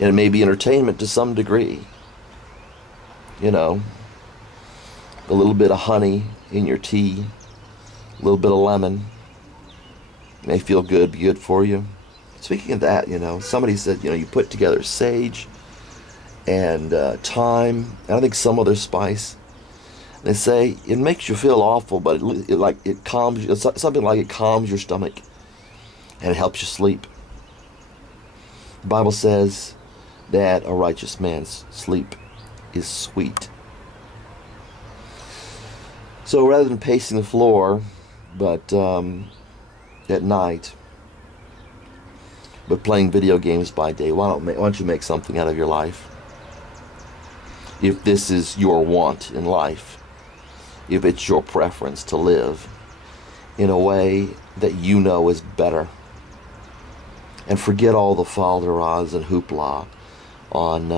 And it may be entertainment to some degree. You know, a little bit of honey in your tea, a little bit of lemon. May feel good, be good for you. Speaking of that, somebody said, you put together sage and thyme, and I think some other spice. They say it makes you feel awful, but it calms. It's something like it calms your stomach and it helps you sleep. The Bible says that a righteous man's sleep is sweet. So rather than pacing the floor, but at night, but playing video games by day, why don't you make something out of your life? If this is your want in life, if it's your preference to live in a way that you know is better, and forget all the falderas and hoopla on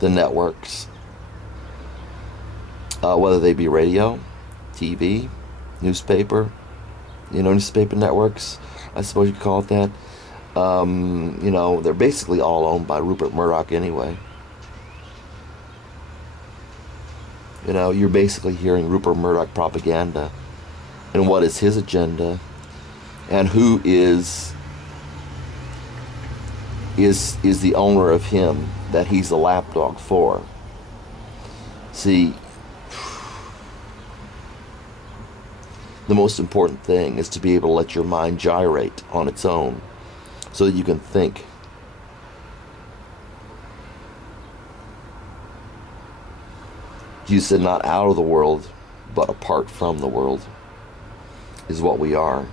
the networks, whether they be radio, TV, newspaper, newspaper networks, I suppose you could call it that. They're basically all owned by Rupert Murdoch anyway. You're basically hearing Rupert Murdoch propaganda and what is his agenda and who is the owner of him that he's a lapdog for. See, the most important thing is to be able to let your mind gyrate on its own so that you can think. Jesus said, not out of the world, but apart from the world is what we are.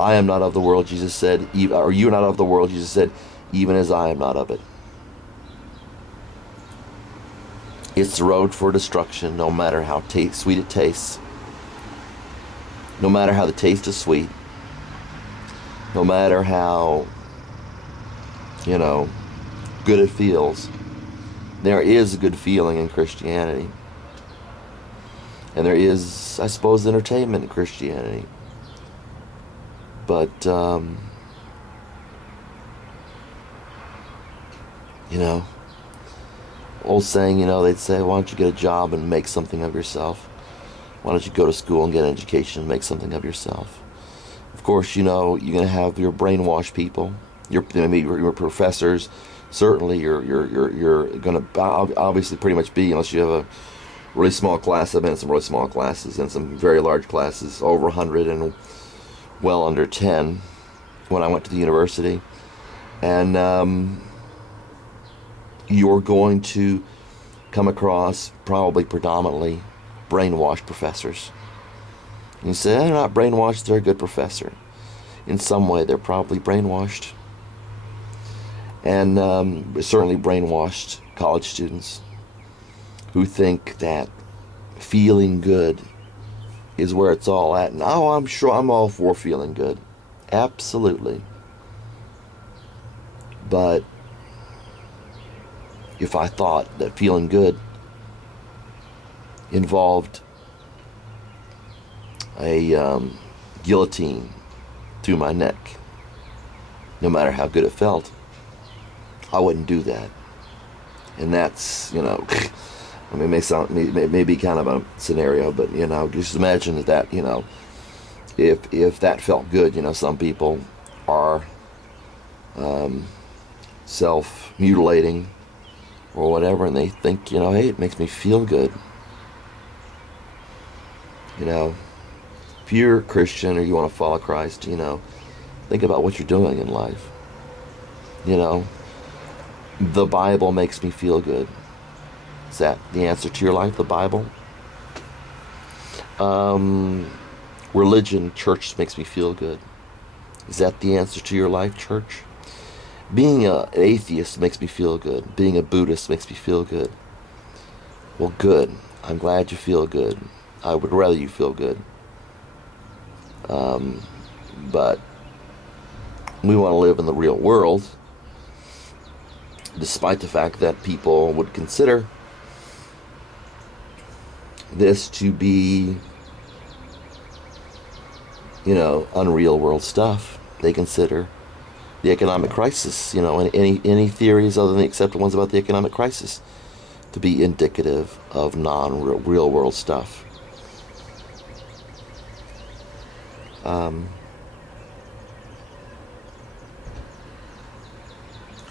I am not of the world, Jesus said, or you are not of the world, Jesus said, even as I am not of it. It's the road for destruction, no matter how sweet it tastes. No matter how the taste is sweet. No matter how, good it feels. There is a good feeling in Christianity. And there is, I suppose, entertainment in Christianity. But, old saying, they'd say, why don't you get a job and make something of yourself? Why don't you go to school and get an education and make something of yourself? Of course, you're going to have your brainwashed people, your professors. Certainly, you're going to obviously pretty much be, unless you have a really small class. I've been in some really small classes and some very large classes, over 100 and well under 10 when I went to the university. And you're going to come across probably predominantly brainwashed professors. You say, they're not brainwashed, they're a good professor. In some way, they're probably brainwashed. And certainly brainwashed college students who think that feeling good is where it's all at. And I'm sure I'm all for feeling good. Absolutely. But if I thought that feeling good involved a guillotine through my neck, no matter how good it felt, I wouldn't do that. And that's, I mean, it may be kind of a scenario, but, just imagine that, if that felt good, some people are self-mutilating or whatever, and they think, hey, it makes me feel good. If you're a Christian or you want to follow Christ, think about what you're doing in life. The Bible makes me feel good. Is that the answer to your life, the Bible? Religion, church makes me feel good. Is that the answer to your life, church? Being an atheist makes me feel good. Being a Buddhist makes me feel good. Well, good. I'm glad you feel good. I would rather you feel good. But we want to live in the real world, despite the fact that people would consider this to be, unreal world stuff. They consider the economic crisis, and any theories other than the accepted ones about the economic crisis to be indicative of non-real world stuff.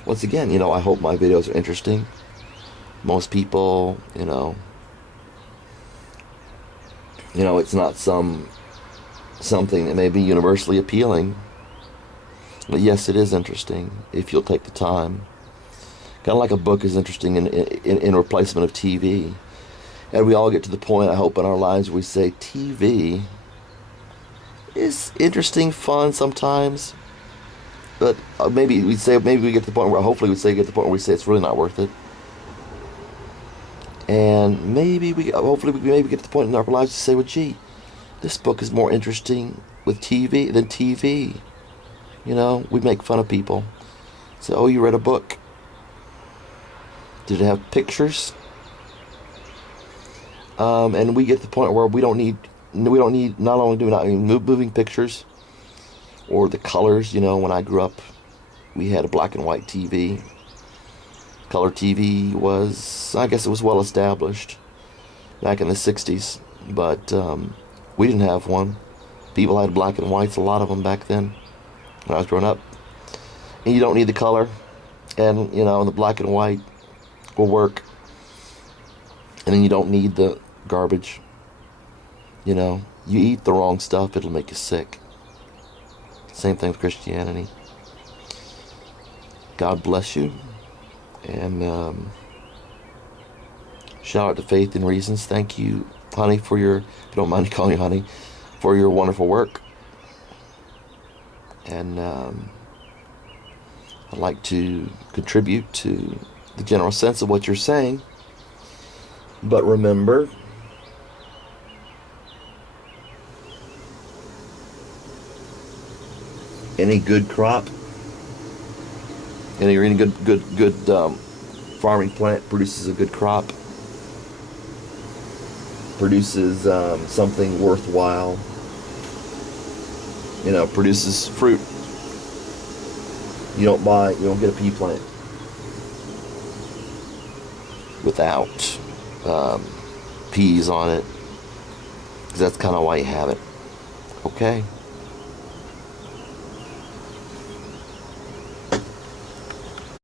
Once again, I hope my videos are interesting. Most people, it's not something that may be universally appealing. But yes, it is interesting if you'll take the time. Kind of like a book is interesting in replacement of TV. And we all get to the point, I hope, in our lives where we say TV is interesting, fun sometimes, but maybe we get to the point where hopefully get to the point where we say it's really not worth it. And maybe we get to the point in our lives to say, well, gee, this book is more interesting with TV than TV. We make fun of people. Say, oh, you read a book. Did it have pictures? And we get to the point where we don't need not only do we not need moving pictures or the colors. When I grew up, we had a black and white TV. Color TV was, I guess it was well established back in the 60s, but we didn't have one. People had black and whites, a lot of them back then when I was growing up. And you don't need the color, and the black and white will work. And then you don't need the garbage. You eat the wrong stuff, it'll make you sick. Same thing with Christianity. God bless you. And shout out to Faith and Reasons. Thank you, honey, for your, if you don't mind me calling you honey, for your wonderful work. And I'd like to contribute to the general sense of what you're saying. But remember, any good crop, any good farming plant produces a good crop, produces something worthwhile, produces fruit. You don't get a pea plant without peas on it, because that's kind of why you have it. Okay.